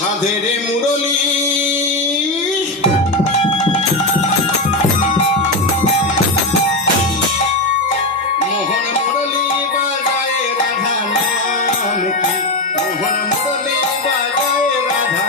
সাধের মুরলী মোহন মুরলী বাজায় রাধা নাম কি মোহন মুরলী বাজায় রাধা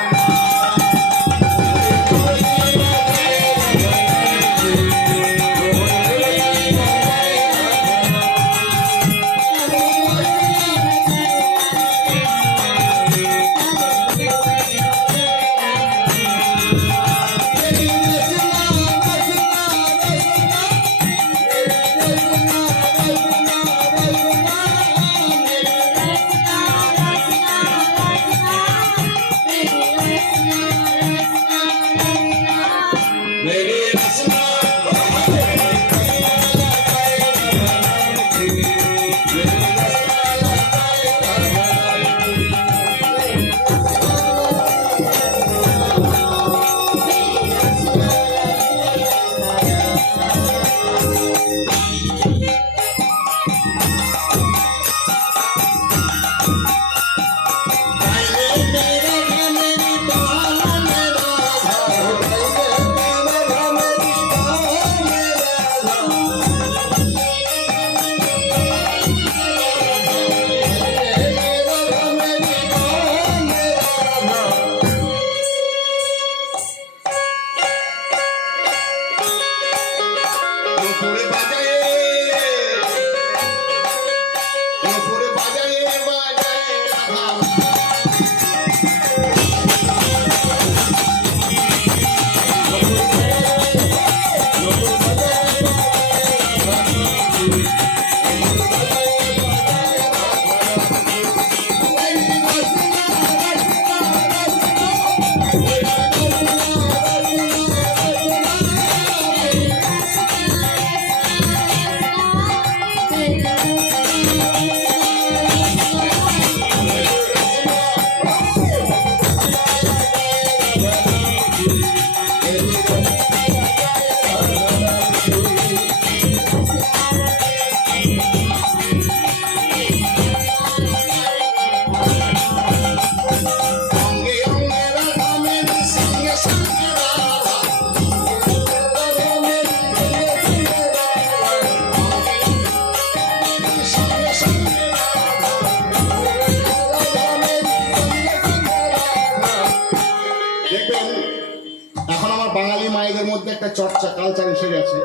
বাঙালি মায়েদের মধ্যে একটা চর্চা কালচার এসে গেছে।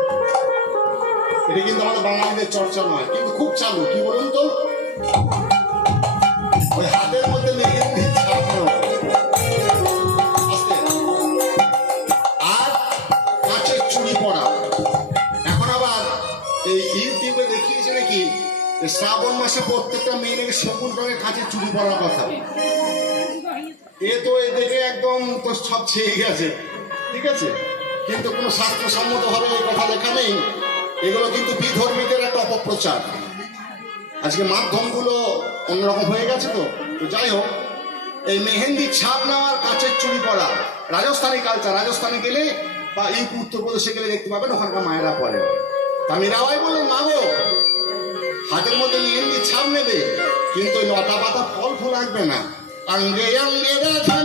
এটা কিন্তু আমাদের বাঙালিদের চর্চা নয়, কিন্তু খুব চালু। কি বলুন তো, ওই হাতের মধ্যে মেহেন্দি আর কাঁচের চুড়ি পরা। এখন আবার এই ইউটিউবে দেখিয়েছে নাকি শ্রাবণ মাসে প্রত্যেকটা মেয়ে নাকি সবুজ রঙের কাঁচের চুড়ি পরার কথা। এ তো এ দেখে একদম তো সব ছেয়ে গেছে, ঠিক আছে, কিন্তু কোনো স্বাস্থ্যসম্মতভাবে এই কথা লেখা নেই। এগুলো কিন্তু বিধর্মীদের একটা অপপ্রচার। আজকে মাধ্যমগুলো অন্যরকম হয়ে গেছে। তো যাই হোক, এই মেহেন্দি ছাপ নেওয়ার কাঁচের চুড়ি পরা রাজস্থানী কালচার। রাজস্থানে গেলে বা ইউপি উত্তরপ্রদেশে গেলে দেখতে পাবেন ওখানকার মায়েরা পরে। তা মীরাবাই বললেন, মা গো, হাতের মধ্যে মেহেন্দি ছাপ নেবে, কিন্তু লতা পাতা ফল ফুল আসবে না। অঙ্গে অঙ্গে রাধা